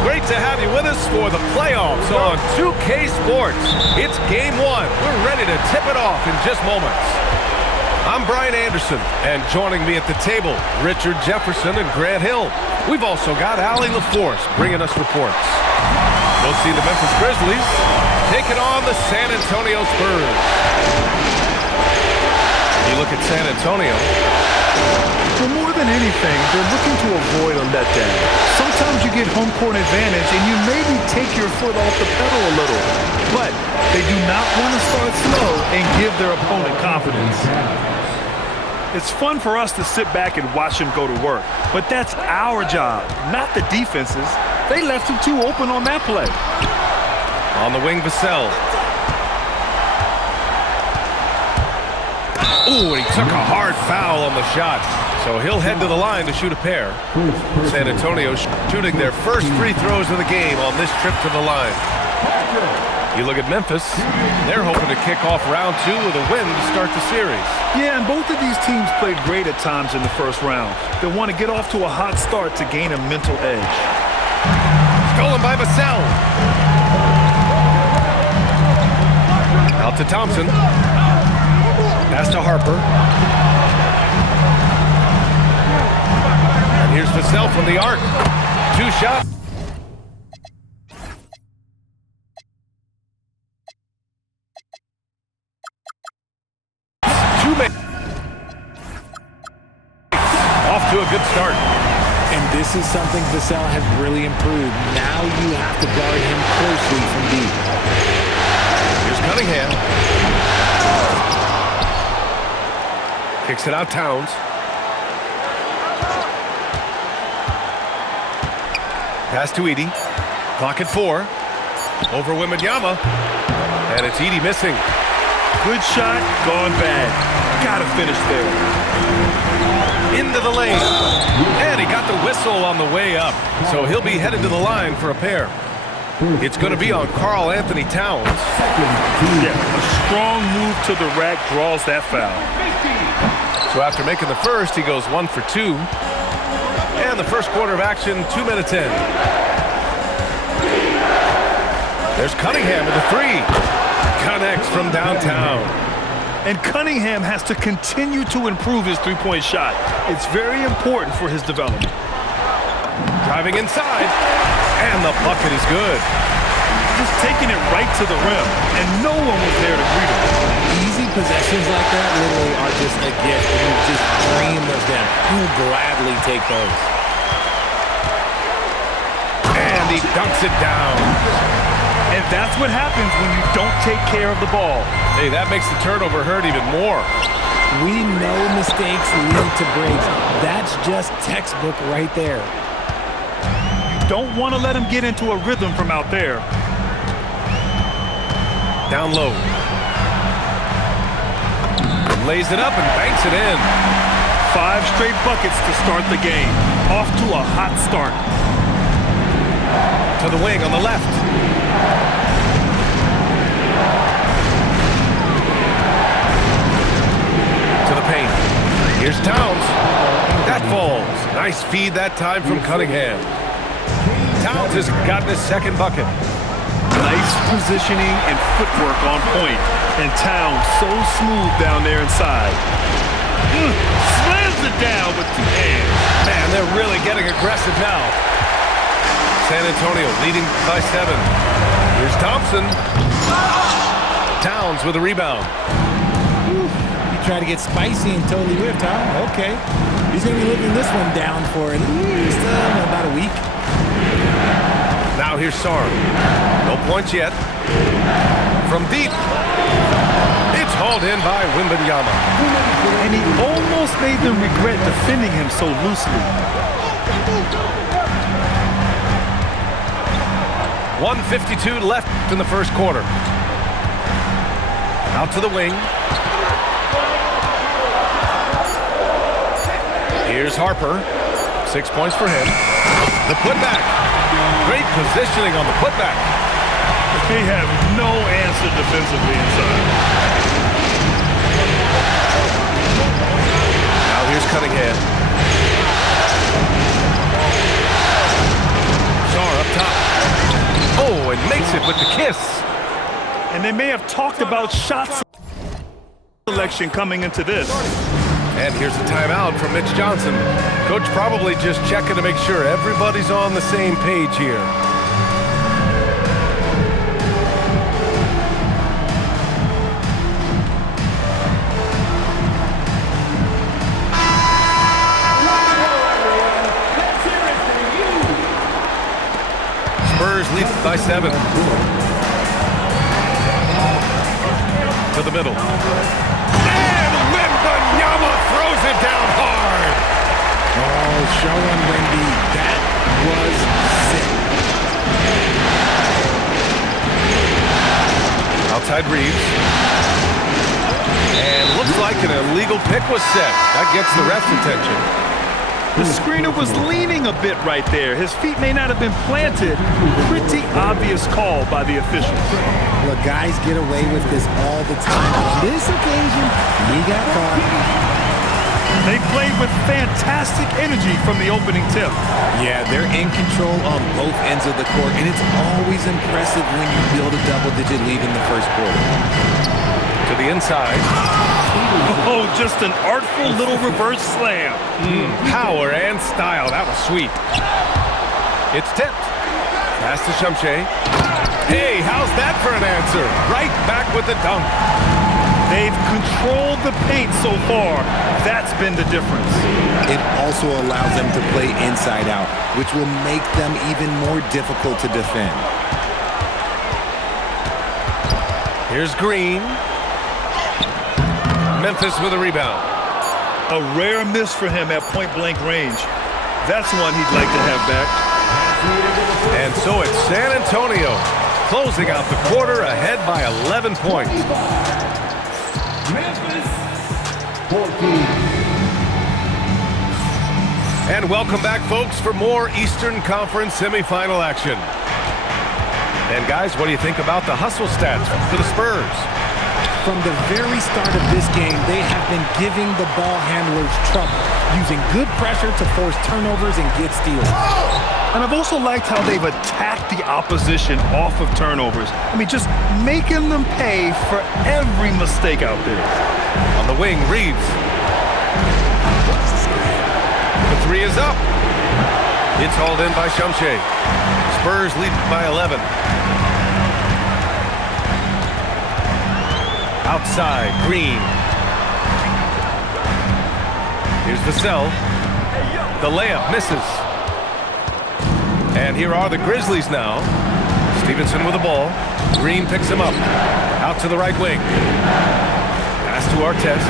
Great to have you with us for the playoffs on 2K Sports. It's game one. We're ready to tip it off in just moments. I'm Brian Anderson, and joining me at the table, Richard Jefferson and Grant Hill. We've also got Allie LaForce bringing us reports. We'll see the Memphis Grizzlies taking on the San Antonio Spurs. You look at San Antonio. Well, more than anything, they're looking to avoid a letdown. Sometimes you get home court advantage and you maybe take your foot off the pedal a little. But they do not want to start slow and give their opponent confidence. It's fun for us to sit back and watch them go to work. But that's our job, not the defense's. They left him too open on that play. On the wing, Vassell. Ooh, and he took a hard foul on the shot. So he'll head to the line to shoot a pair. San Antonio shooting their first free throws of the game on this trip to the line. You look at Memphis, they're hoping to kick off round two with a win to start the series. Yeah, and both of these teams played great at times in the first round. They want to get off to a hot start to gain a mental edge. Stolen by Vassell. Out to Thompson. Pass to Harper. And here's Vassell from the arc. Two shots. Off to a good start. And this is something Vassell has really improved. Now you have to guard him closely from deep. Here's Cunningham. Kicks it out, Towns. Pass to Edey. Clock at 4. Over Wembanyama. And it's Edey missing. Good shot, gone bad. Gotta finish there. Into the lane. And he got the whistle on the way up. So he'll be headed to the line for a pair. It's going to be on Karl Anthony Towns. Yeah, a strong move to the rack draws that foul. So after making the first, he goes 1 for 2. And the first quarter of action, 2 minutes in. There's Cunningham with the 3. Connects from downtown. And Cunningham has to continue to improve his three-point shot. It's very important for his development. Driving inside. And the bucket is good. Just taking it right to the rim, and no one was there to greet him. Easy possessions like that literally are just a gift. You just dream of them. He'll gladly take those. And he dunks it down. And that's what happens when you don't take care of the ball. Hey, that makes the turnover hurt even more. We know mistakes lead to breaks. That's just textbook right there. Don't want to let him get into a rhythm from out there. Down low. Lays it up and banks it in. 5 straight buckets to start the game. Off to a hot start. To the wing on the left. To the paint. Here's Towns. That falls. Nice feed that time from Cunningham. Towns has gotten his second bucket. Nice positioning and footwork on point. And Towns so smooth down there inside. Slams it down with 2 hands. Man, they're really getting aggressive now. San Antonio leading by 7. Here's Thompson. Towns with a rebound. He tried to get spicy and totally whipped, huh? Okay. He's going to be living this one down for at least about a week. Now here's Sarm. No points yet. From deep. It's hauled in by Wembanyama. And he almost made them regret defending him so loosely. 1:52 left in the first quarter. Out to the wing. Here's Harper. 6 points for him. The putback. Great positioning on the putback. They have no answer defensively inside. Now here's Cunningham. top. Oh, and makes it with the kiss. And they may have talked about shots selection coming into this. And here's a timeout from Mitch Johnson. Coach probably just checking to make sure everybody's on the same page here. Spurs lead by 7. To the middle. And Wembanyama throws it down hard. Oh, showing Wendy. That was sick. Outside Reeves. And looks like an illegal pick was set. That gets the ref's attention. The screener was leaning a bit right there. His feet may not have been planted. Pretty obvious call by the officials. Look, guys get away with this all the time. On this occasion, he got caught. They played with fantastic energy from the opening tip. Yeah, they're in control on both ends of the court, and it's always impressive when you build a double-digit lead in the first quarter. To the inside. Oh, just an artful little reverse slam. Power and style. That was sweet. It's tipped. Pass to Shamshay. Hey, how's that for an answer? Right back with the dunk. They've controlled the paint so far. That's been the difference. It also allows them to play inside out, which will make them even more difficult to defend. Here's Green. Memphis with a rebound. A rare miss for him at point-blank range. That's one he'd like to have back. And so it's San Antonio closing out the quarter ahead by 11 points. Memphis 14. And welcome back, folks, for more Eastern Conference semifinal action. And guys, what do you think about the hustle stats for the Spurs? From the very start of this game, they have been giving the ball handlers trouble, using good pressure to force turnovers and get steals. And I've also liked how they've attacked the opposition off of turnovers. I mean, just making them pay for every mistake out there. On the wing, Reeves. The three is up. It's hauled in by Shamshay. Spurs lead by 11. Outside, Green. Here's Vassell. The layup misses. And here are the Grizzlies now. Stevenson with the ball. Green picks him up. Out to the right wing. Pass to Artest.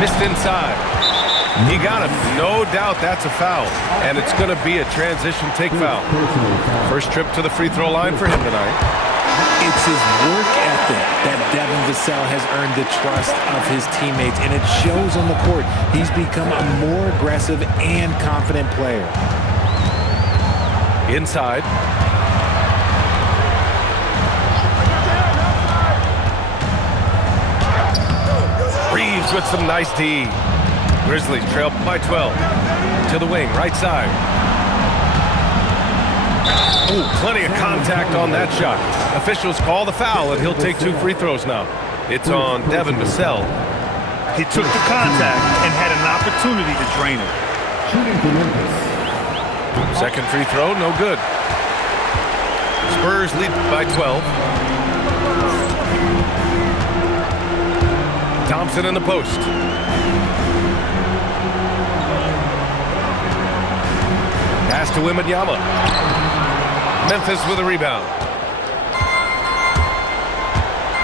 Missed inside. He got him. No doubt that's a foul. And it's going to be a transition take foul. First trip to the free throw line for him tonight. It's his work ethic that Devin Vassell has earned the trust of his teammates, and it shows on the court. He's become a more aggressive and confident player. Inside. Reeves with some nice D. Grizzlies trail by 12. To the wing, right side. Oh, plenty of contact on that shot. Officials call the foul, and he'll take 2 free throws now. It's on Devin Vassell. He took the contact and had an opportunity to drain it. Second free throw, no good. Spurs lead by 12. Thompson in the post. Pass to Wembanyama. Memphis with a rebound.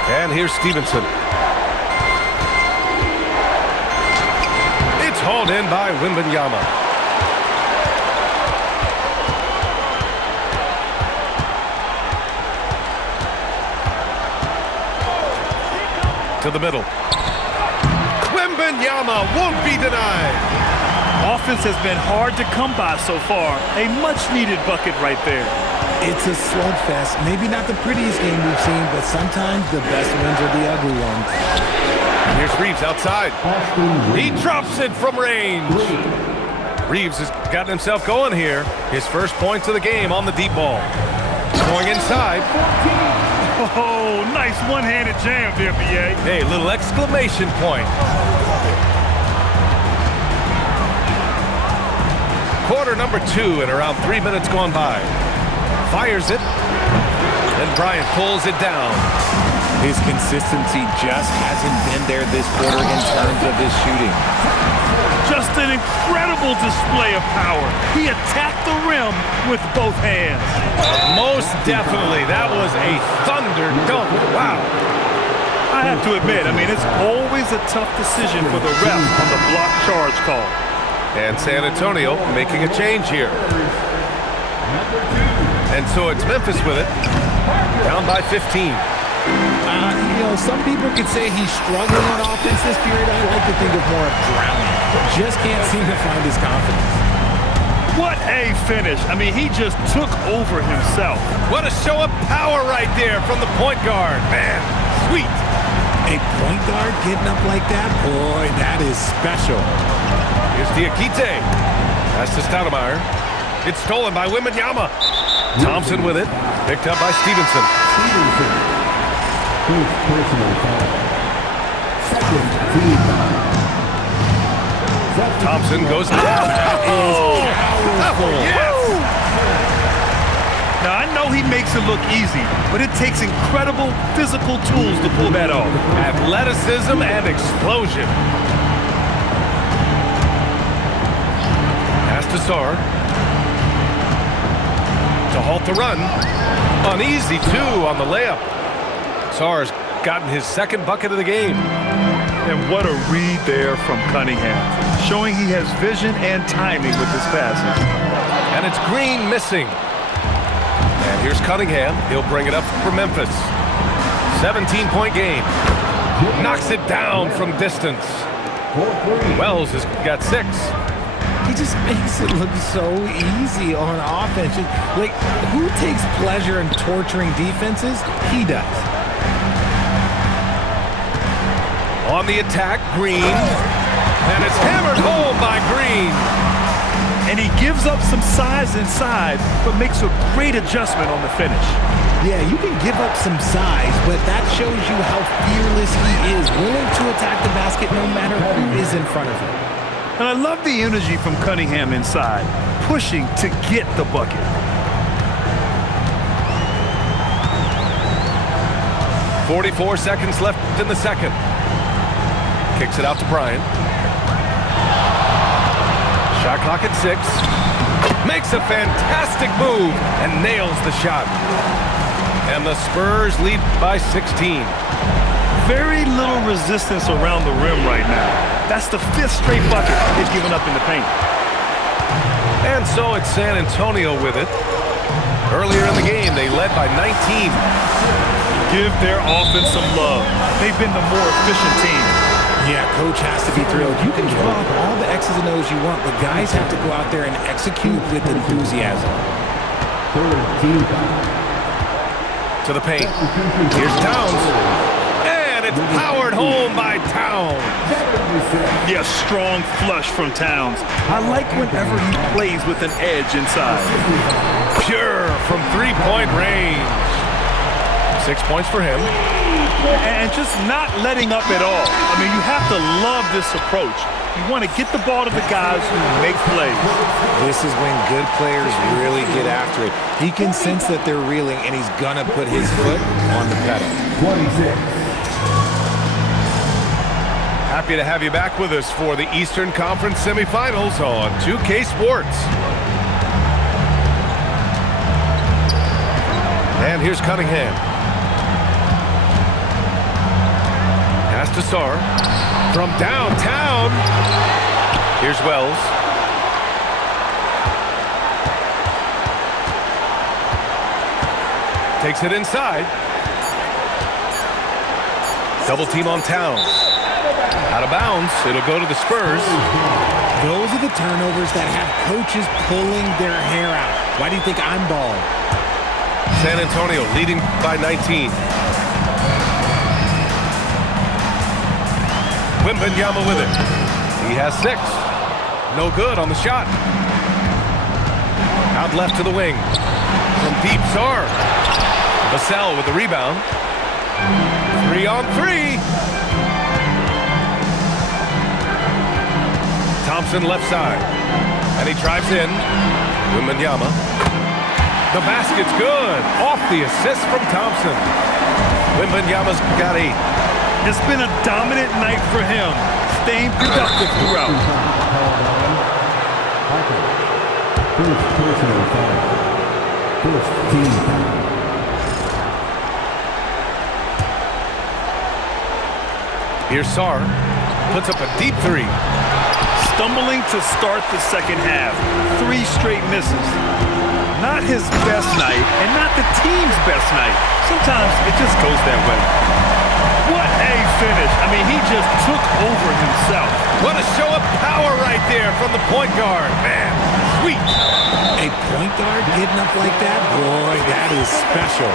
And here's Stevenson. It's hauled in by Wembanyama. To the middle. Wembanyama won't be denied. Offense has been hard to come by so far. A much-needed bucket right there. It's a slugfest. Maybe not the prettiest game we've seen, but sometimes the best wins are the ugly ones. Here's Reeves outside. He drops it from range. Reeves has gotten himself going here. His first points of the game on the deep ball. Going inside. Oh, nice one-handed jam there, B.A. Hey, little exclamation point. Quarter number 2 and around 3 minutes gone by. Fires it. And Bryant pulls it down. His consistency just hasn't been there this quarter in terms of his shooting. Just an incredible display of power. He attacked the rim with both hands. Most definitely. That was a thunder dunk. Wow. I have to admit, it's always a tough decision for the ref on the block charge call. And San Antonio making a change here. And so it's Memphis with it. Down by 15. Some people could say he's struggling on offense this period. I like to think of more of drowning. Just can't seem to find his confidence. What a finish. He just took over himself. What a show of power right there from the point guard. Man, sweet. A point guard getting up like that? Boy, that is special. Here's Diakite. Pass to Stoudemire. It's stolen by Wembanyama. Thompson with it. Picked up by Stevenson. Personal foul. Second team foul. Thompson goes down. Yes! Now, I know he makes it look easy, but it takes incredible physical tools to pull that off. Athleticism and explosion. Pass to Sarr. To halt the run. Uneasy, too, on the layup. Sarr's gotten his second bucket of the game. And what a read there from Cunningham, showing he has vision and timing with his passes. And it's Green missing. And here's Cunningham. He'll bring it up for Memphis. 17-point game. Knocks it down from distance. Wells has got 6. He just makes it look so easy on offense. Like, who takes pleasure in torturing defenses? He does. On the attack, Green. And it's hammered home by Green. And he gives up some size inside, but makes a great adjustment on the finish. Yeah, you can give up some size, but that shows you how fearless he is, willing to attack the basket no matter who is in front of him. And I love the energy from Cunningham inside, pushing to get the bucket. .44 seconds left in the second. Kicks it out to Bryant. Shot clock at 6. Makes a fantastic move and nails the shot. And the Spurs lead by 16. Very little resistance around the rim right now. That's the 5th straight bucket they've given up in the paint. And so it's San Antonio with it. Earlier in the game, they led by 19. Give their offense some love. They've been the more efficient team. Yeah, coach has to be thrilled. You can draw up all the X's and O's you want, but guys have to go out there and execute with enthusiasm. Third team foul. To the paint. Here's Towns. And it's powered home by Towns. Yeah, strong flush from Towns. I like whenever he plays with an edge inside. Pure from three-point range. 6 points for him. And just not letting up at all. You have to love this approach. You want to get the ball to the guys who make plays. This is when good players really get after it. He can sense that they're reeling, and he's going to put his foot on the pedal. 26. Happy to have you back with us for the Eastern Conference semifinals on 2K Sports. And here's Cunningham. Pass to Sarr. From downtown. Here's Wells. Takes it inside. Double team on Towns. Out of bounds. It'll go to the Spurs. Those are the turnovers that have coaches pulling their hair out. Why do you think I'm balling? San Antonio leading by 19. Wembanyama with it. He has 6. No good on the shot. Out left to the wing. From deep, Sarr. Vassell with the rebound. 3 on 3. Thompson left side. And he drives in. Wembanyama. The basket's good. Off the assist from Thompson. Wembanyama's got 8. It's been a dominant night for him, staying productive throughout. First personal foul. First team foul. Here's Sarr. Puts up a deep 3. Stumbling to start the second half. 3 straight misses. Not his best night, and not the team's best night. Sometimes it just goes that way. What a finish. I mean, he just took over himself. What a show of power right there from the point guard. Man, sweet. A point guard getting up like that? Boy, that is special.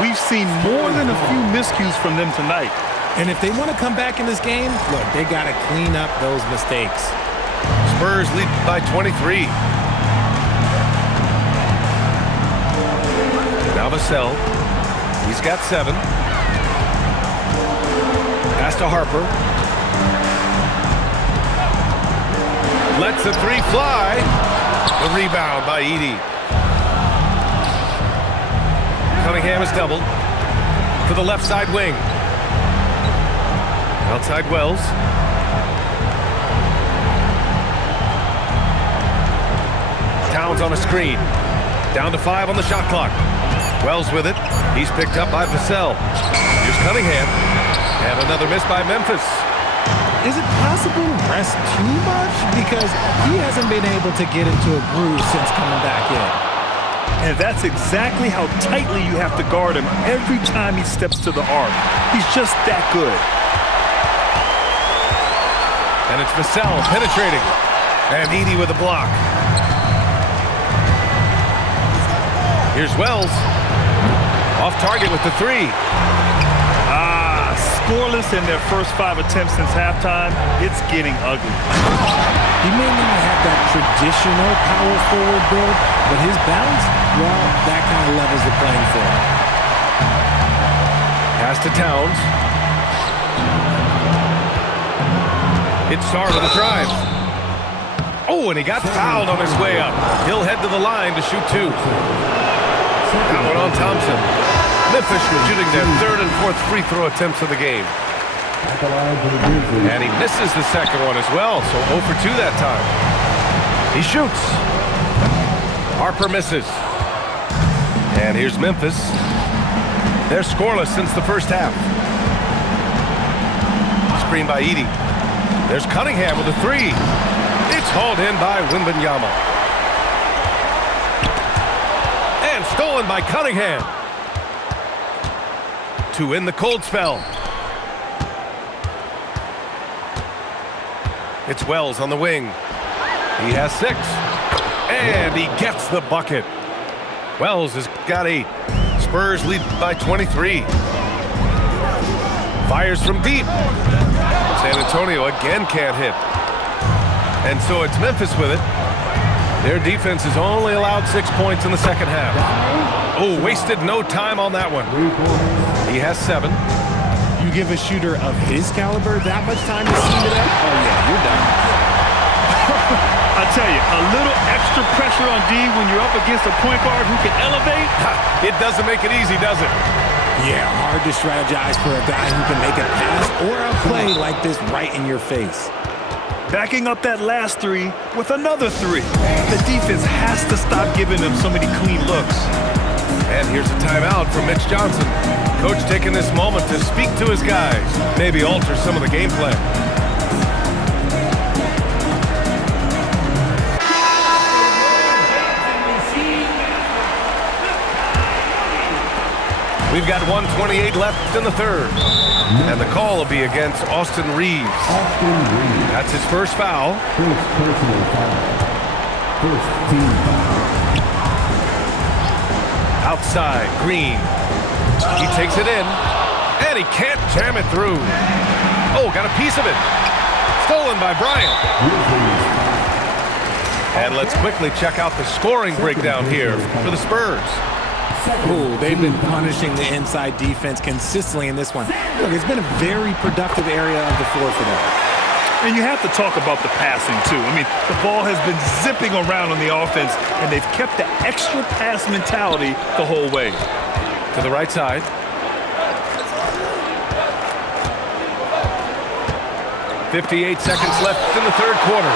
We've seen more than a few miscues from them tonight. And if they want to come back in this game, look, they got to clean up those mistakes. Spurs lead by 23. Now Vassell. He's got 7. Pass to Harper. Lets the 3 fly. The rebound by Edey. Cunningham is doubled. To the left side wing. Outside Wells. Towns on a screen. Down to 5 on the shot clock. Wells with it. He's picked up by Vassell. Here's Cunningham. And another miss by Memphis. Is it possible to rest too much? Because he hasn't been able to get into a groove since coming back in. And that's exactly how tightly you have to guard him every time he steps to the arc. He's just that good. And it's Vassell penetrating. And Edey with a block. Here's Wells. Off target with the 3. Scoreless in their first 5 attempts since halftime. It's getting ugly. He may not have that traditional power forward build, but his balance, well, that kind of levels the playing field. Pass to Towns. It's Sarr with a drive. Oh, and he got fouled on his way up. He'll head to the line to shoot 2. That one on Thompson. Memphis shooting their 3rd and 4th free throw attempts of the game. And he misses the second one as well, so 0 for 2 that time. He shoots. Harper misses. And here's Memphis. They're scoreless since the first half. Screen by Edey. There's Cunningham with a 3. It's hauled in by Wembanyama. And stolen by Cunningham. To end the cold spell. It's Wells on the wing. He has 6. And he gets the bucket. Wells has got 8. Spurs lead by 23. Fires from deep. San Antonio again can't hit. And so it's Memphis with it. Their defense has only allowed 6 points in the second half. Oh, wasted no time on that one. He has 7. You give a shooter of his caliber that much time to see it up? Oh, yeah, you're done. I tell you, a little extra pressure on D when you're up against a point guard who can elevate. It doesn't make it easy, does it? Yeah, hard to strategize for a guy who can make a pass or a play like this right in your face. Backing up that last 3 with another 3. The defense has to stop giving them so many clean looks. And here's a timeout from Mitch Johnson. Coach taking this moment to speak to his guys. Maybe alter some of the game plan. We've got 1:28 left in the 3rd. And the call will be against Austin Reeves. That's his first foul. First personal foul. First team foul. Outside, Green. He takes it in, and he can't jam it through. Oh, got a piece of it. Stolen by Bryant. And let's quickly check out the scoring breakdown here for the Spurs. Ooh, they've been punishing the inside defense consistently in this one. Look, it's been a very productive area of the floor for them. And you have to talk about the passing, too. I mean, the ball has been zipping around on the offense, and they've kept the extra pass mentality the whole way. To the right side. .58 seconds left in the third quarter.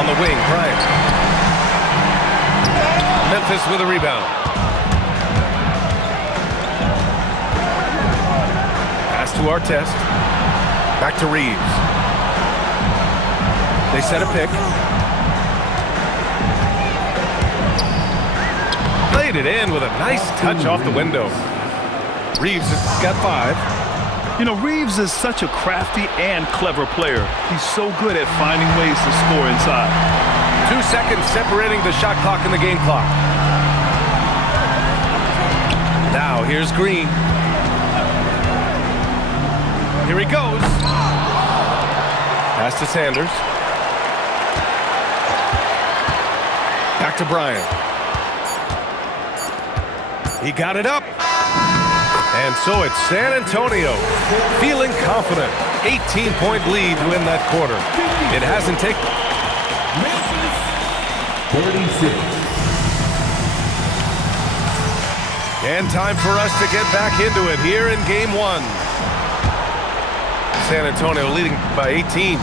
On the wing, Bryant. Memphis with a rebound. Pass to Artest. Back to Reeves. They set a pick. Played it in with a nice touch off the window. Reeves has got 5. You know, Reeves is such a crafty and clever player. He's so good at finding ways to score inside. 2 seconds separating the shot clock and the game clock. Now here's Green. Here he goes. Pass to Sanders. Back to Bryant. He got it up. And so it's San Antonio feeling confident. 18-point lead to win that quarter. It hasn't taken... 36. And time for us to get back into it here in game 1. San Antonio leading by 18.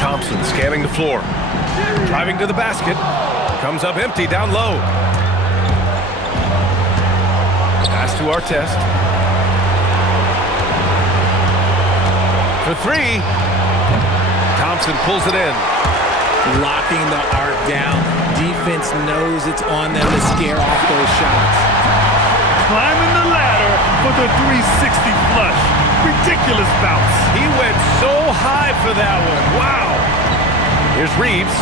Thompson scanning the floor. Driving to the basket. Comes up empty down low. Pass to Artest. For 3. Thompson pulls it in. Locking the arc down. Defense knows it's on them to scare off those shots. Climbing the ladder for the 360 flush. Ridiculous bounce. He went so high for that one. Wow. Here's Reeves.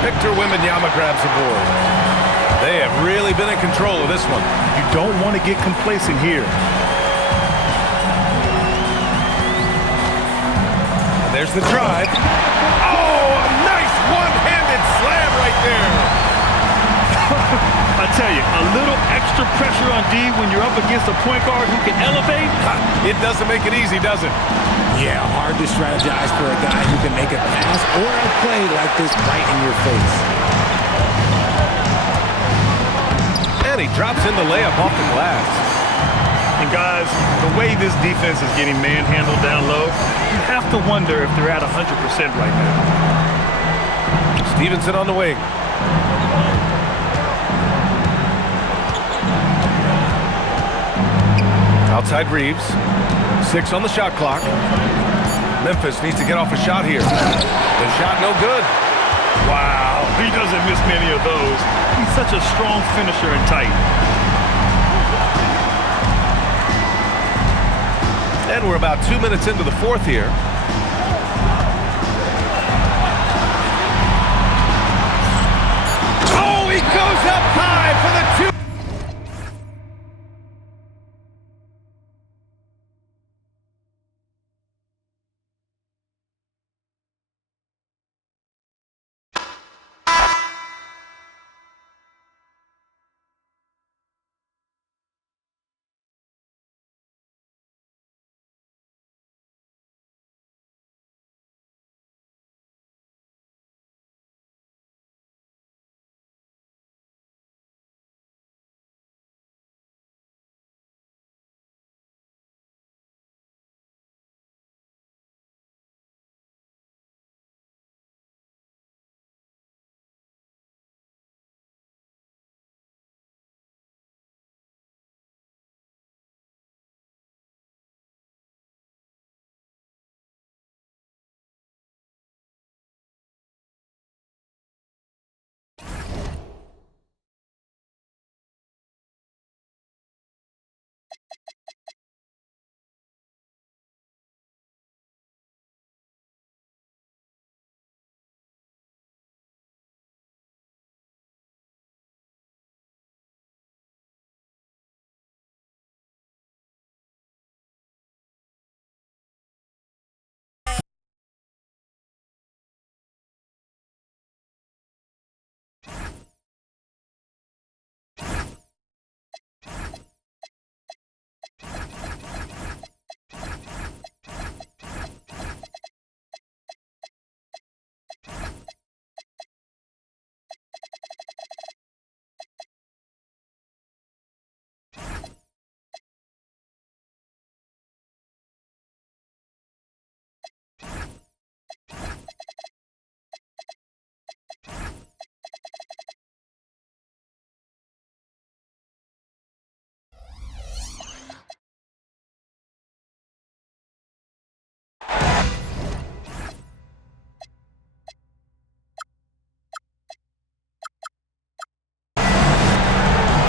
Victor Wembanyama grabs the board. They have really been in control of this one. You don't want to get complacent here. And there's the drive. Oh, a nice one-handed slam right there. I tell you, a little extra pressure on D when you're up against a point guard who can elevate. It doesn't make it easy, does it? Yeah, hard to strategize for a guy who can make a pass or a play like this right in your face. And he drops in the layup off the glass. And guys, the way this defense is getting manhandled down low, you have to wonder if they're at 100% right now. Stevenson on the wing. Outside Reeves. 6 on the shot clock. Memphis needs to get off a shot here. The shot no good. Wow, he doesn't miss many of those. He's such a strong finisher and tight. And we're about 2 minutes into the fourth here. Oh, he goes up high for the 2.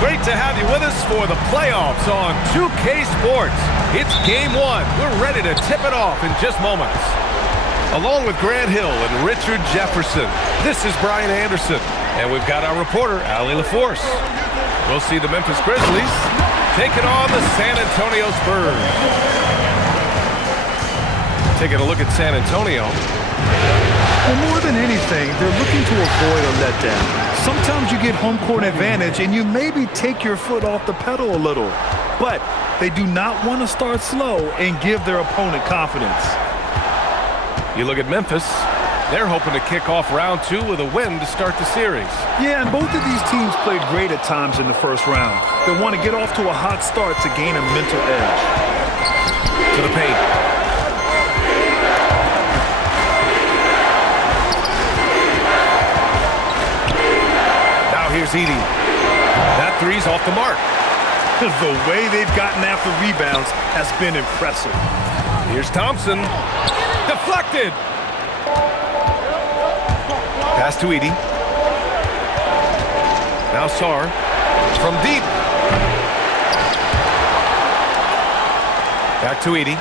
Great to have you with us for the playoffs on 2K Sports. It's game one. We're ready to tip it off in just moments. Along with Grant Hill and Richard Jefferson, this is Brian Anderson. And we've got our reporter, Allie LaForce. We'll see the Memphis Grizzlies taking on the San Antonio Spurs. Taking a look at San Antonio. Well, more than anything, they're looking to avoid a letdown. Sometimes you get home court advantage and you maybe take your foot off the pedal a little. But they do not want to start slow and give their opponent confidence. You look at Memphis. They're hoping to kick off round two with a win to start the series. Yeah, and both of these teams played great at times in the first round. They want to get off to a hot start to gain a mental edge. To the paint. Here's Edey. That three's off the mark. The way they've gotten after rebounds has been impressive. Here's Thompson. Deflected. Pass to Edey. Now Sarr. From deep. Back to Edey.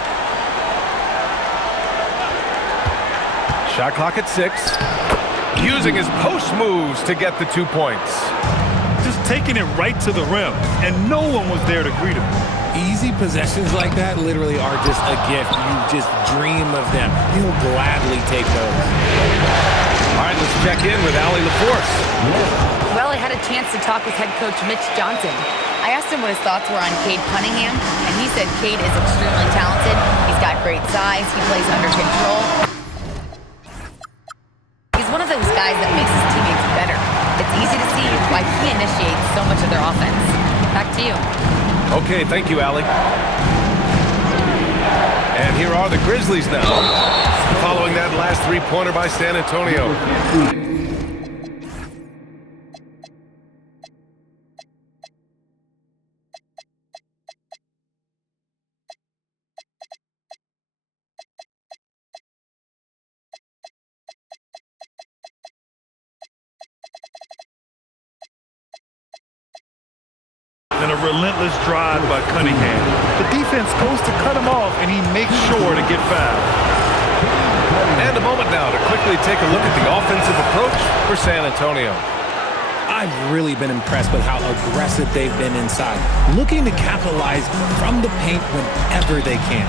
Shot clock at 6. Using his post moves to get the 2 points. Just taking it right to the rim, and no one was there to greet him. Easy possessions like that literally are just a gift. You just dream of them. You'll gladly take those. All right, let's check in with Allie LaForce. Well, I had a chance to talk with head coach Mitch Johnson. I asked him what his thoughts were on Cade Cunningham, and he said Cade is extremely talented. He's got great size. He plays under control. One of those guys that makes his teammates better. It's easy to see why he initiates so much of their offense. Back to you. Okay, thank you, Allie. And here are the Grizzlies now, following that last three-pointer by San Antonio. And a relentless drive by Cunningham. The defense goes to cut him off, and he makes sure to get fouled. And a moment now to quickly take a look at the offensive approach for San Antonio. I've really been impressed with how aggressive they've been inside, looking to capitalize from the paint whenever they can.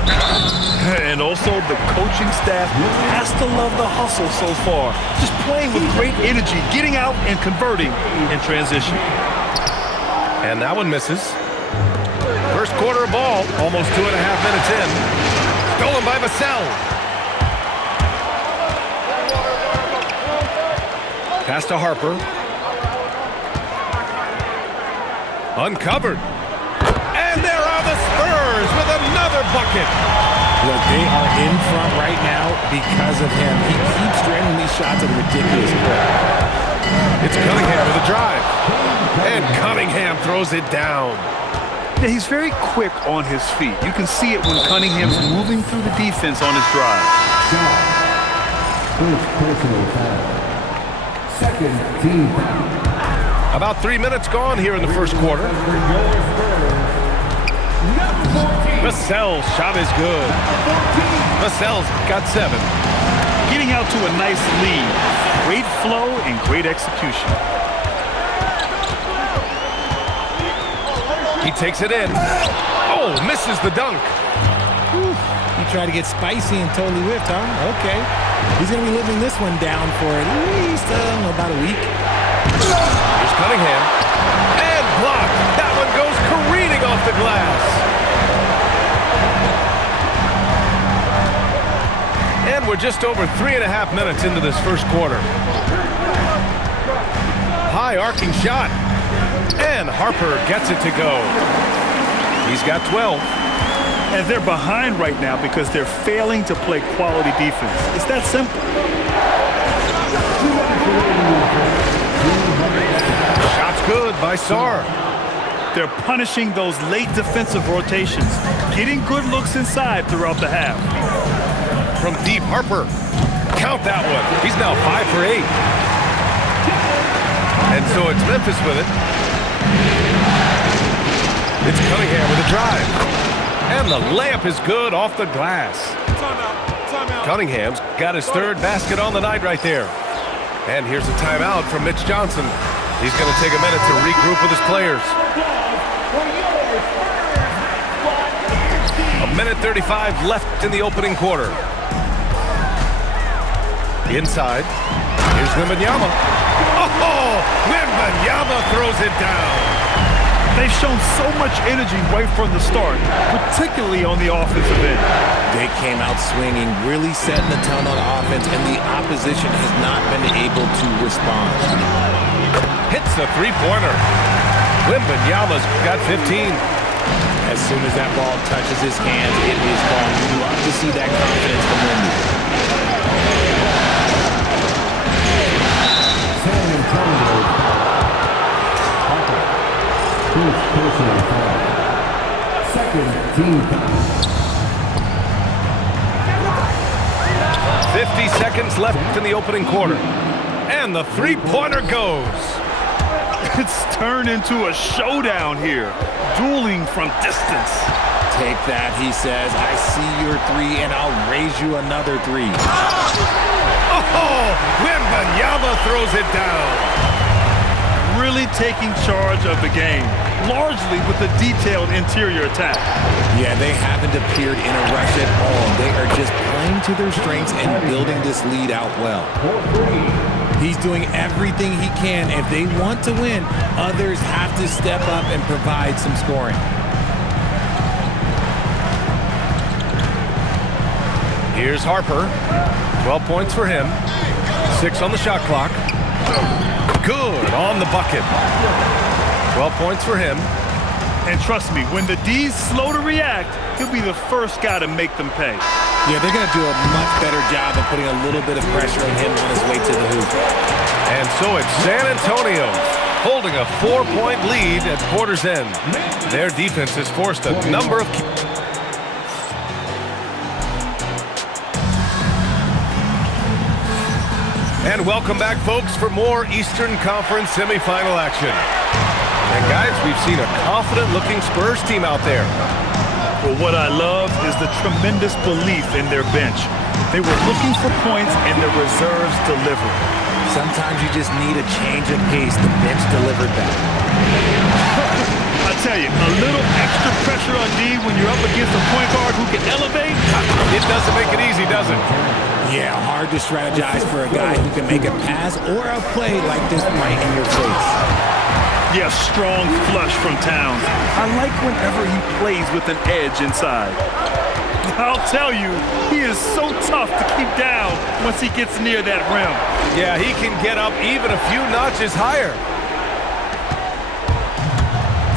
And also, the coaching staff has to love the hustle so far. Just playing with great energy, getting out and converting in transition. And that one misses. First quarter of ball, almost 2.5 minutes in. Stolen by Vassell. Pass to Harper. Uncovered. And there are the Spurs with another bucket. Look, they are in front right now because of him. He keeps draining these shots at a ridiculous clip. It's Cunningham with a drive. And Cunningham throws it down. Yeah, he's very quick on his feet. You can see it when Cunningham's moving through the defense on his drive. First personal foul. Second team foul. About 3 minutes gone here in the first quarter. Vassell's shot is good. Vassell's got 7. Getting out to a nice lead. Great flow and great execution. He takes it in. Oh, misses the dunk. Whew. He tried to get spicy and totally whiffed, huh? Okay. He's going to be living this one down for at least about a week. Here's Cunningham. And blocked. That one goes careening off the glass. And we're just over 3.5 minutes into this first quarter. High arcing shot. And Harper gets it to go. He's got 12. And they're behind right now because they're failing to play quality defense. It's that simple. Shot's good by Sarr. They're punishing those late defensive rotations, getting good looks inside throughout the half. From deep, Harper. Count that one. He's now 5 for 8. And so it's Memphis with it. It's Cunningham with a drive. And the layup is good off the glass. Timeout. Cunningham's got his third basket on the night right there. And here's a timeout from Mitch Johnson. He's going to take a minute to regroup with his players. A minute 35 left in the opening quarter. Inside, here's Wembanyama. Oh, Wembanyama throws it down. They've shown so much energy right from the start, particularly on the offensive end. They came out swinging, really setting the tone on offense, and the opposition has not been able to respond. Hits the three-pointer. Wembanyama's got 15. As soon as that ball touches his hands, it is gone. You love to see that confidence from Wemby. San Antonio. First personal foul. Second team foul. 50 seconds left in the opening quarter. And the three-pointer goes. It's turned into a showdown here. Dueling from distance. Take that, he says. I see your three, and I'll raise you another three. Oh, Wembanyama throws it down. Really taking charge of the game, largely with a detailed interior attack. Yeah, they haven't appeared in a rush at all. They are just playing to their strengths and building this lead out well. He's doing everything he can. If they want to win, others have to step up and provide some scoring. Here's Harper. 12 points for him. 6 on the shot clock. Good on the bucket. 12 points for him. And trust me, when the D's slow to react, he'll be the first guy to make them pay. Yeah, they're going to do a much better job of putting a little bit of pressure on him on his way to the hoop. And so it's San Antonio holding a 4-point lead at quarter's end. Their defense has forced a number of... And welcome back, folks, for more Eastern Conference semifinal action. And guys, we've seen a confident-looking Spurs team out there. Well, what I love is the tremendous belief in their bench. They were looking for points, and their reserves delivered. Sometimes you just need a change of pace. The bench delivered that. I tell you, a little extra pressure on D when you're up against a point guard who can elevate. It doesn't make it easy, does it? Yeah, hard to strategize for a guy who can make a pass or a play like this right in your face. Yeah, strong flush from Towns. I like whenever he plays with an edge inside. I'll tell you, he is so tough to keep down once he gets near that rim. Yeah, he can get up even a few notches higher.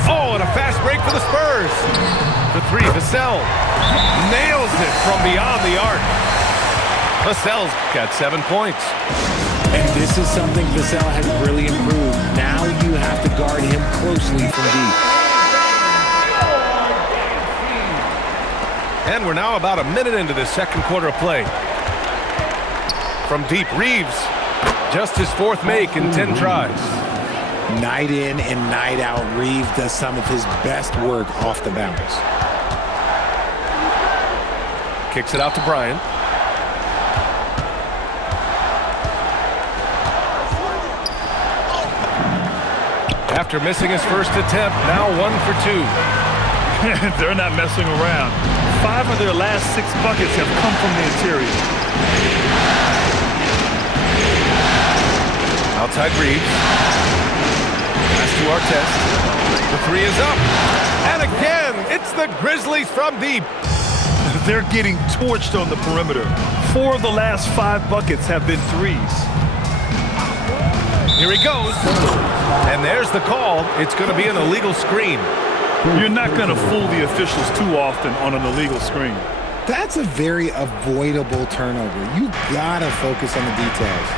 Oh, and a fast break for the Spurs. The three, Vassell nails it from beyond the arc. Vassell's got 7 points. And this is something Vassell has really improved. Now you have to guard him closely from deep. And we're now about a minute into the second quarter of play. From deep, Reeves, just his 4th make in 10 tries. Night in and night out, Reeves does some of his best work off the bounce. Kicks it out to Bryant. After missing his first attempt, now 1 for 2. They're not messing around. 5 of their last 6 buckets have come from the interior. Outside Reeves. Pass to Artest. The 3 is up. And again, it's the Grizzlies from deep. They're getting torched on the perimeter. 4 of the last 5 buckets have been threes. Here he goes. And there's the call. It's going to be an illegal screen. You're not going to fool the officials too often on an illegal screen. That's a very avoidable turnover. You gotta focus on the details.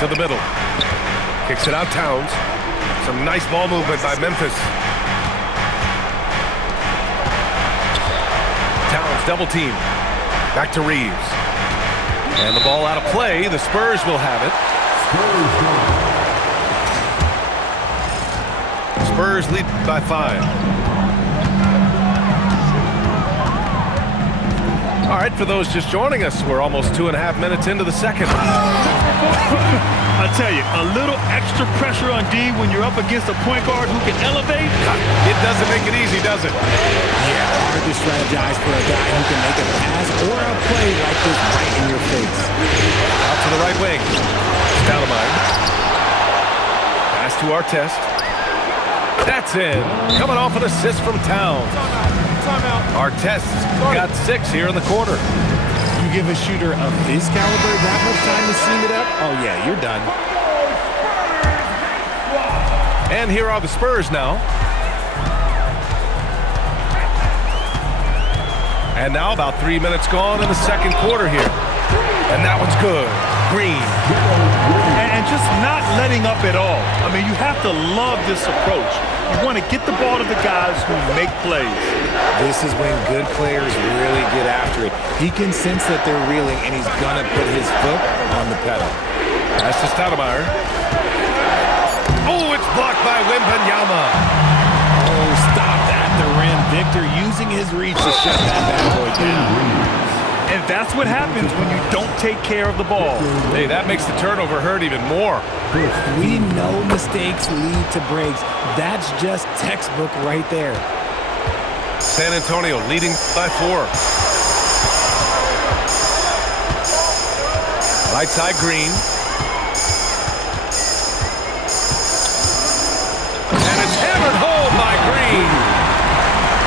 To the middle. Kicks it out, Towns. Some nice ball movement by Memphis. Towns double team. Back to Reeves. And the ball out of play. The Spurs will have it. Spurs lead by 5. All right, for those just joining us, we're almost 2.5 minutes into the second. I tell you, a little extra pressure on D when you're up against a point guard who can elevate. It doesn't make it easy, does it? Yeah, hard to strategize for a guy who can make a pass or a play like this right in your face. Out to the right wing. Stoudemire. Pass to Artest. That's in. Coming off an assist from Towns. Timeout. Artest got 6 here in the quarter. You give a shooter of his caliber that much time to seam it up, oh yeah, you're done. And here are the Spurs now. And now about 3 minutes gone in the second quarter here. And that one's good. Green. And just not letting up at all. I mean, you have to love this approach. You want to get the ball to the guys who make plays. This is when good players really get after it. He can sense that they're reeling, and he's going to put his foot on the pedal. That's to Stoudemire. Oh, it's blocked by Wembanyama. Oh, stopped at the rim. Victor using his reach to shut that bad boy down. And that's what happens when you don't take care of the ball. Hey, that makes the turnover hurt even more. We know mistakes lead to breaks. That's just textbook right there. San Antonio leading by 4. Right side, Green. And it's hammered home by Green.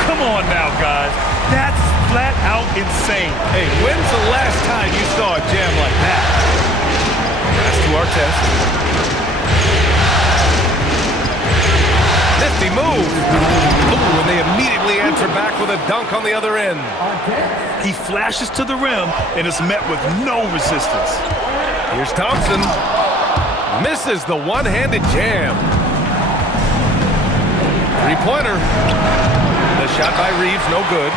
Come on now, guys. That's flat out insane. Hey, when's the last time you saw a jam like that? Pass to Artest. Nifty move. Ooh, and they immediately answer back with a dunk on the other end. He flashes to the rim and is met with no resistance. Here's Thompson. Misses the one-handed jam. Three-pointer. The shot by Reeves, no good.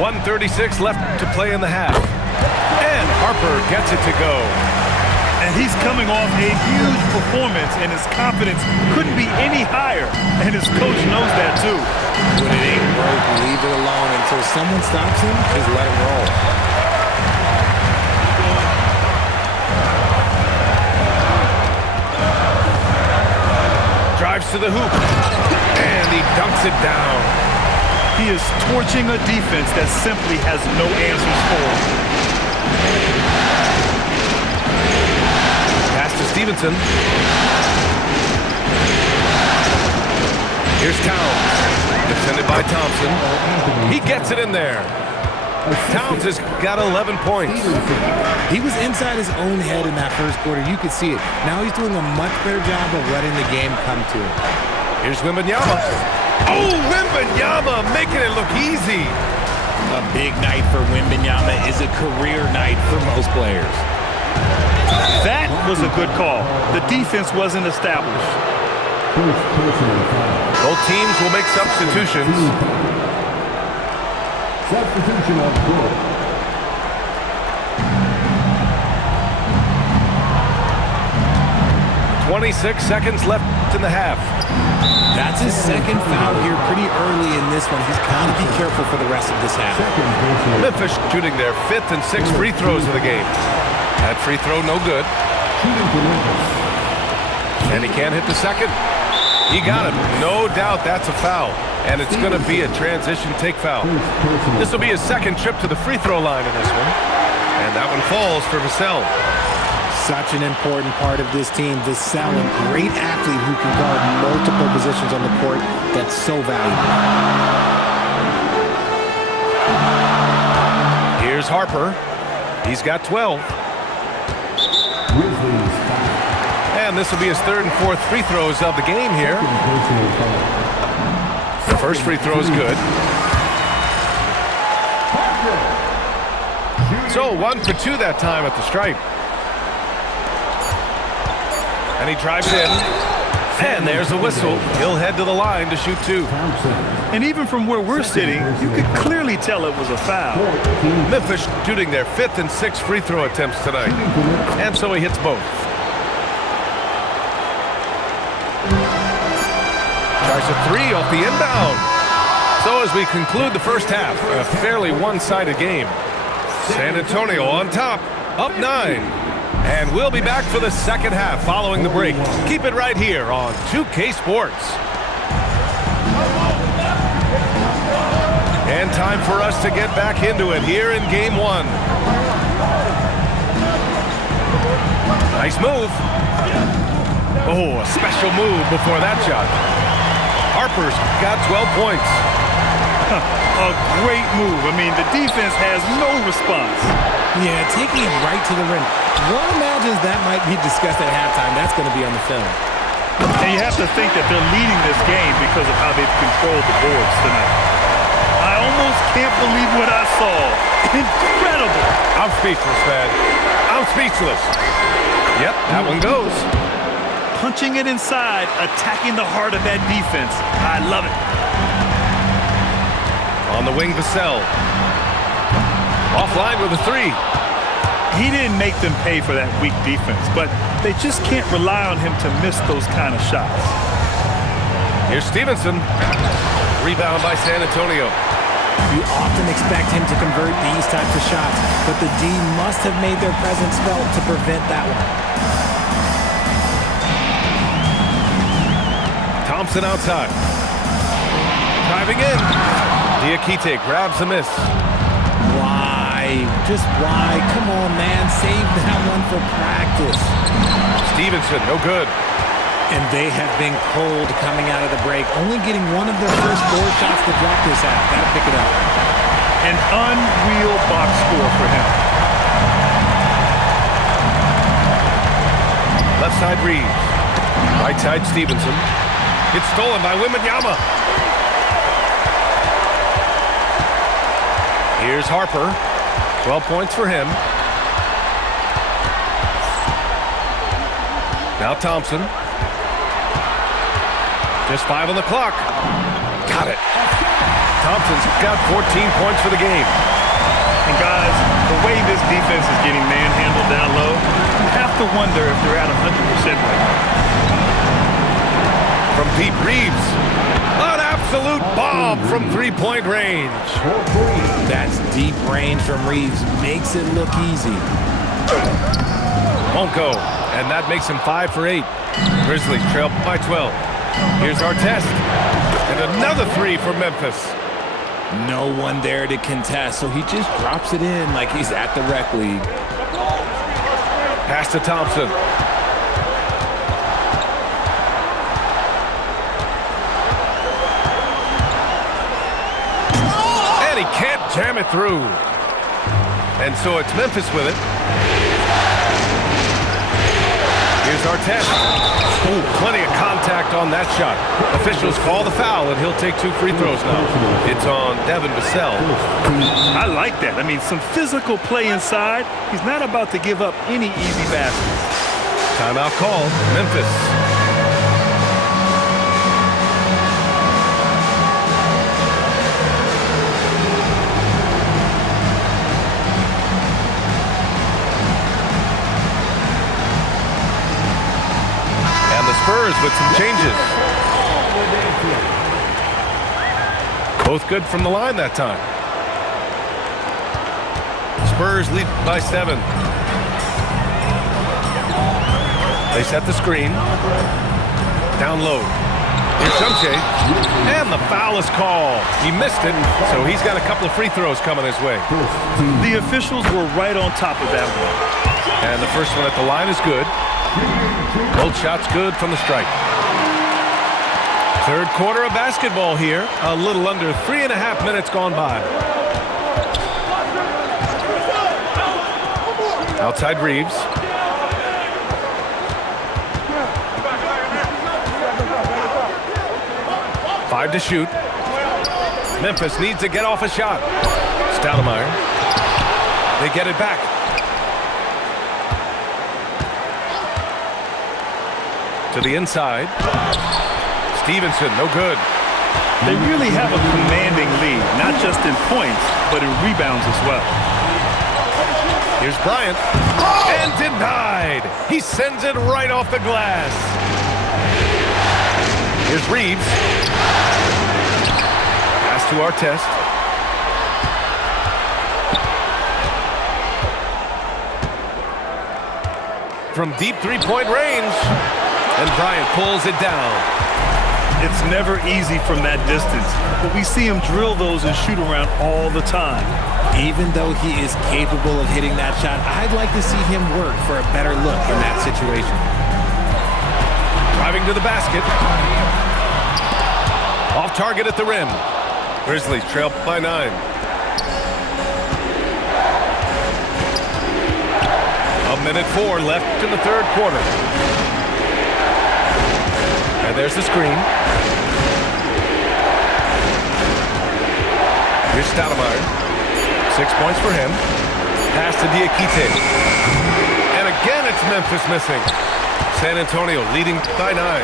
.136 left to play in the half. And Harper gets it to go. And he's coming off a huge performance, and his confidence couldn't be any higher. And his coach knows that, too. When it ain't broke, leave it alone until someone stops him. Just let him roll. Drives to the hoop. And he dunks it down. He is torching a defense that simply has no answers for him. Pass to Stevenson. Here's Towns. Defended by Thompson. He gets it in there. Towns has got 11 points. He was inside his own head in that first quarter. You could see it. Now he's doing a much better job of letting the game come to him. Here's Wembanyama. Oh, Wembanyama making it look easy. A big night for Wembanyama is a career night for most players. That was a good call. The defense wasn't established. Both teams will make substitutions. Substitution on court. 26 seconds left in the half. That's his second foul here pretty early in this one. He's got to be careful for the rest of this half. Memphis shooting their 5th and 6th free throws of the game. That free throw no good. And he can't hit the second. He got it. No doubt that's a foul. And it's going to be a transition take foul. This will be his second trip to the free throw line in this one. And that one falls for Vassell. Such an important part of this team. Vassell, a great athlete who can guard multiple positions on the court. That's so valuable. Here's Harper. He's got 12. And this will be his 3rd and 4th free throws of the game here. The first free throw is good. So 1 for 2 that time at the stripe. And he drives in. And there's a whistle. He'll head to the line to shoot 2. And even from where we're sitting, you could clearly tell it was a foul. Memphis shooting their 5th and 6th free throw attempts tonight. And so he hits both. Tries a three off the inbound. So as we conclude the first half, a fairly one-sided game. San Antonio on top, up 9. And we'll be back for the second half following the break. Keep it right here on 2K Sports. And time for us to get back into it here in Game 1. Nice move. Oh, a special move before that shot. Harper's got 12 points. A great move. I mean, the defense has no response. Yeah, taking it right to the rim. One imagines that might be discussed at halftime. That's going to be on the film. And you have to think that they're leading this game because of how they've controlled the boards tonight. I almost can't believe what I saw. Incredible. I'm speechless, man. I'm speechless. Yep, that one goes. Punching it inside, attacking the heart of that defense. I love it. On the wing, Vassell. Offline with a three. He didn't make them pay for that weak defense, but they just can't rely on him to miss those kind of shots. Here's Stevenson. Rebound by San Antonio. You often expect him to convert these types of shots, but the D must have made their presence felt to prevent that one. Thompson outside. Driving in. Diakite grabs the miss. Why? Just why? Come on, man. Save that one for practice. Stevenson, no good. And they have been cold coming out of the break, only getting one of their first 4 shots to drop this half. Gotta pick it up. An unreal box score for him. Left side Reeves. Right side Stevenson. It's stolen by Wembanyama. Here's Harper. 12 points for him. Now Thompson. Just 5 on the clock. Got it. Thompson's got 14 points for the game. And guys, the way this defense is getting manhandled down low, you have to wonder if they're at 100% right now. From deep, Reeves. An absolute bomb from three-point range. That's deep range from Reeves. Makes it look easy. Won't go. And that makes him 5 for 8. Grizzlies trail by 12. Here's Artest. And another 3 for Memphis. No one there to contest, so he just drops it in like he's at the rec league. Pass to Thompson. And he can't jam it through. And so it's Memphis with it. Here's Artest. Oh, plenty of contact on that shot. Officials call the foul, and he'll take 2 free throws now. It's on Devin Vassell. I like that. I mean, some physical play inside. He's not about to give up any easy baskets. Timeout called. Memphis. Spurs with some changes. Both good from the line that time. Spurs lead by 7. They set the screen. Down low. Here's Shumche. And the foul is called. He missed it, so he's got a couple of free throws coming his way. The officials were right on top of that one. And the first one at the line is good. Both shots good from the strike. Third quarter of basketball here. A little under 3.5 minutes gone by. Outside Reeves. Five to shoot. Memphis needs to get off a shot. Stoudemire. They get it back. To the inside. Stevenson, no good. They really have a commanding lead, not just in points, but in rebounds as well. Here's Bryant. And denied. He sends it right off the glass. Here's Reeves. to our test. From deep three-point range, and Bryant pulls it down. It's never easy from that distance, but we see him drill those and shoot around all the time. Even though he is capable of hitting that shot, I'd like to see him work for a better look in that situation. Driving to the basket. Off target at the rim. Grizzlies trail by 9. A minute 4 left in the third quarter. And there's the screen. Here's Stoudemire. 6 points for him. Pass to Diakite. And again, it's Memphis missing. San Antonio leading by 9.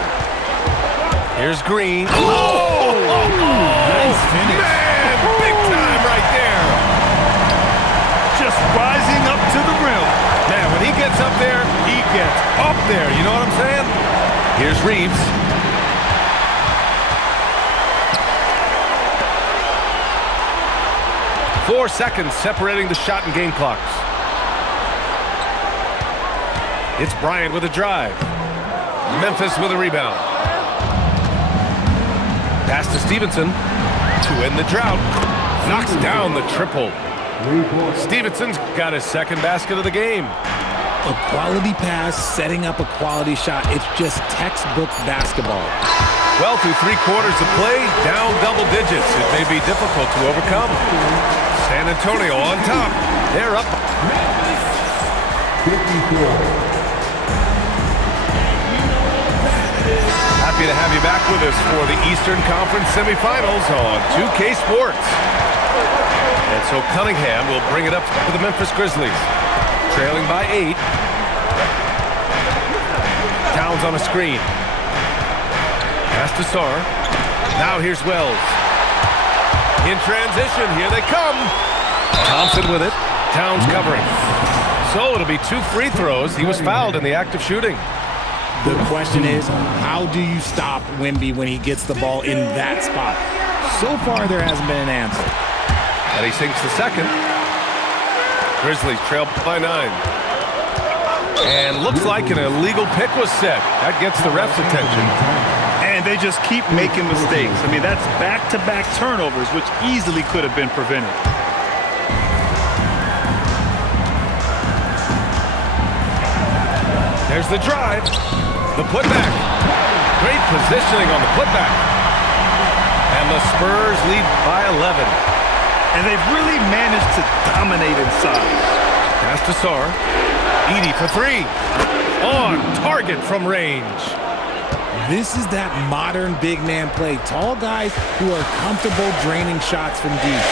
Here's Green. Oh! Nice finish. Man, big time right there. Just rising up to the rim. Man, when he gets up there, he gets up there. You know what I'm saying? Here's Reeves. Four seconds separating the shot and game clocks. It's Bryant with a drive. Memphis with a rebound. Pass to Stevenson to end the drought. Knocks down the triple. Stevenson's got his second basket of the game. A quality pass, setting up a quality shot. It's just textbook basketball. Well, through 3 quarters of play, down double digits. It may be difficult to overcome. San Antonio on top. They're up. 54. Happy to have you back with us for the Eastern Conference semifinals on 2K Sports. And so Cunningham will bring it up for the Memphis Grizzlies. Trailing by 8. Towns on a screen. Pass to Sarr. Now here's Wells. In transition, here they come. Thompson with it. Towns covering. So it'll be 2 free throws. He was fouled in the act of shooting. The question is, how do you stop Wemby when he gets the ball in that spot? So far, there hasn't been an answer. And he sinks the second. Grizzlies trail by 9. And looks like an illegal pick was set. That gets the ref's attention. And they just keep making mistakes. I mean, that's back-to-back turnovers, which easily could have been prevented. There's the drive. The putback. Great positioning on the putback. And the Spurs lead by 11. And they've really managed to dominate inside. Pass to Sarr. Edey for 3. On target from range. This is that modern big man play. Tall guys who are comfortable draining shots from deep.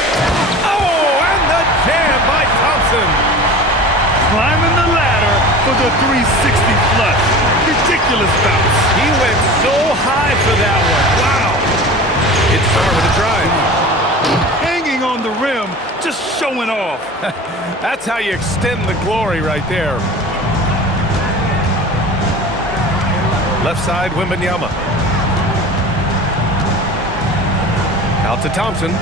Oh, and the jam by Thompson. Climbing the ladder for the 360 flush. Ridiculous bounce. He went so high for that one. Wow. It's Sarr with a drive. Hanging on the rim, just showing off. That's how you extend the glory right there. Left side, Wembanyama. Out to Thompson.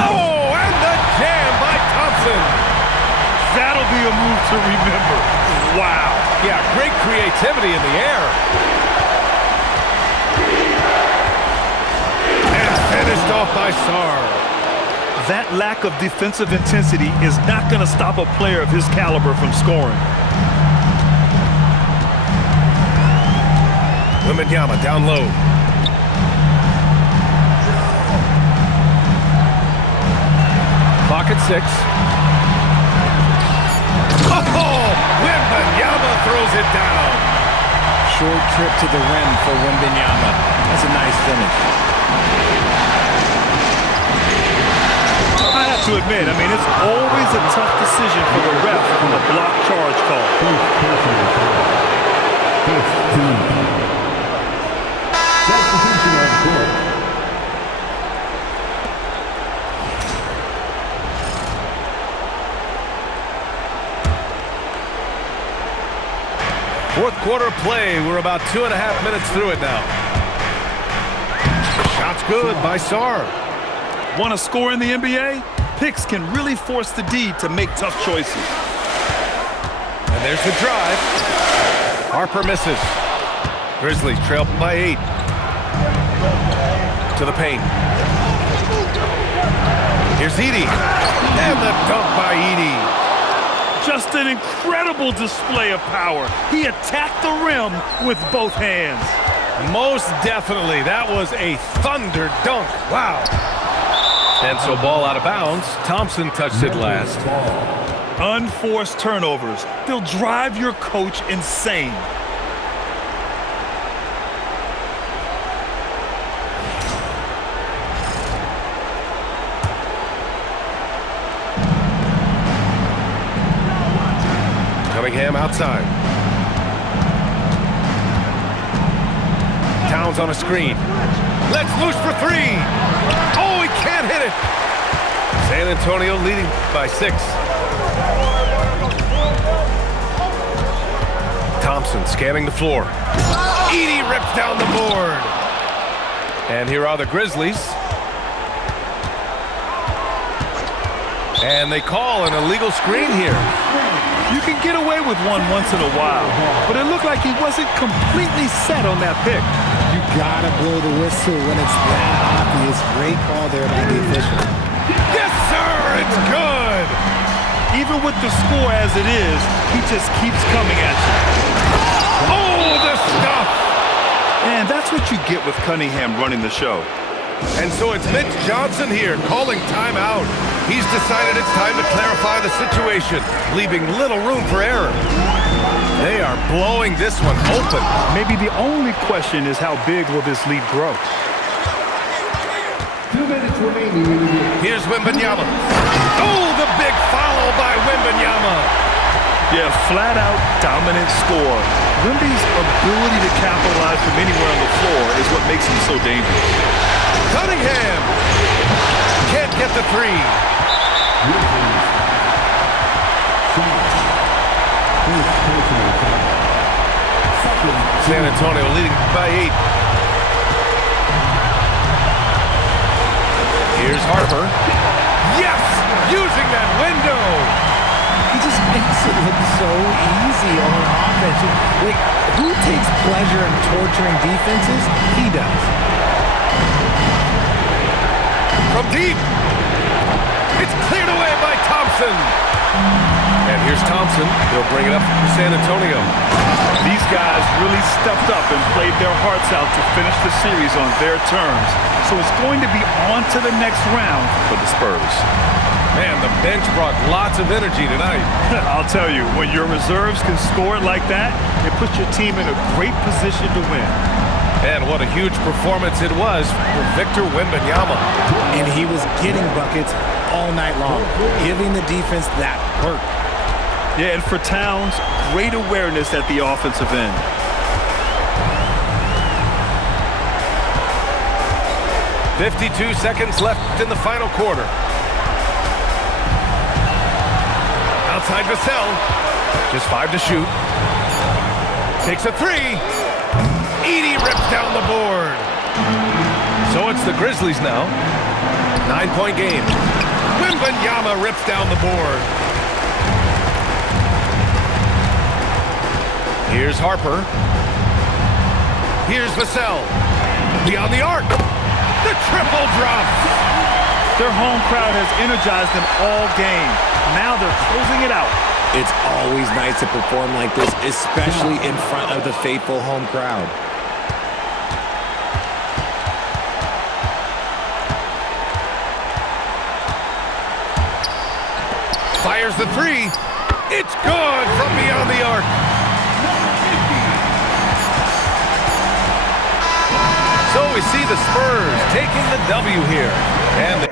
Oh, and the jam by Thompson. That'll be a move to remember. Wow. Yeah, great creativity in the air. And finished off by Sarr. That lack of defensive intensity is not going to stop a player of his caliber from scoring. Wembanyama down low. Clock at 6. Oh, Wembanyama throws it down. Short trip to the rim for Wembanyama. That's a nice finish. I have to admit, I mean, it's always a tough decision for the ref on a block charge call. Fourth quarter play. We're about 2.5 minutes through it now. Shot's good by Sarr. Want to score in the NBA? Picks can really force the D to make tough choices. And there's the drive. Harper misses. Grizzlies trail by 8. To the paint. Here's Edey. And the dunk by Edey. Just an incredible display of power. He attacked the rim with both hands. Most definitely. That was a thunder dunk. Wow. And so ball out of bounds. Thompson touched it last. Unforced turnovers. They'll drive your coach insane. Cunningham outside. Towns on a screen. Let's loose for 3. Oh, he can't hit it. San Antonio leading by 6. Thompson scanning the floor. Edey rips down the board. And here are the Grizzlies. And they call an illegal screen here. You can get away with one once in a while, but it looked like he wasn't completely set on that pick. You gotta blow the whistle when it's that obvious. Great call there by the official. Yes, sir! It's good! Even with the score as it is, he just keeps coming at you. Oh, the stuff! And that's what you get with Cunningham running the show. And so it's Mitch Johnson here calling timeout. He's decided it's time to clarify the situation, leaving little room for error. They are blowing this one open. Maybe the only question is how big will this lead grow? 2 minutes remaining in the game. Here's Wembanyama. Oh, the big foul by Wembanyama. Yeah, flat-out dominant score. Wemby's ability to capitalize from anywhere on the floor is what makes him so dangerous. Cunningham can't get the 3. San Antonio leading by 8. Here's Harper. Yes! Using that window! He just makes it look so easy on offense. Like, who takes pleasure in torturing defenses? He does. From deep. It's cleared away by Thompson. And here's Thompson. He'll bring it up for San Antonio. These guys really stepped up and played their hearts out to finish the series on their terms. So it's going to be on to the next round for the Spurs. Man, the bench brought lots of energy tonight. I'll tell you, when your reserves can score like that, it puts your team in a great position to win. And what a huge performance it was for Victor Wembanyama. And he was getting buckets all night long, giving the defense that work. Yeah, and for Towns, great awareness at the offensive end. .52 seconds left in the final quarter. Outside Vassell. Just 5 to shoot. Takes a 3. Edey rips down the board. So it's the Grizzlies now. 9-point game. Wembanyama rips down the board. Here's Harper. Here's Vassell. Beyond the arc. The triple drop. Their home crowd has energized them all game. Now they're closing it out. It's always nice to perform like this, especially in front of the faithful home crowd. Fires the 3. It's good from beyond the arc. So we see the Spurs taking the W here. And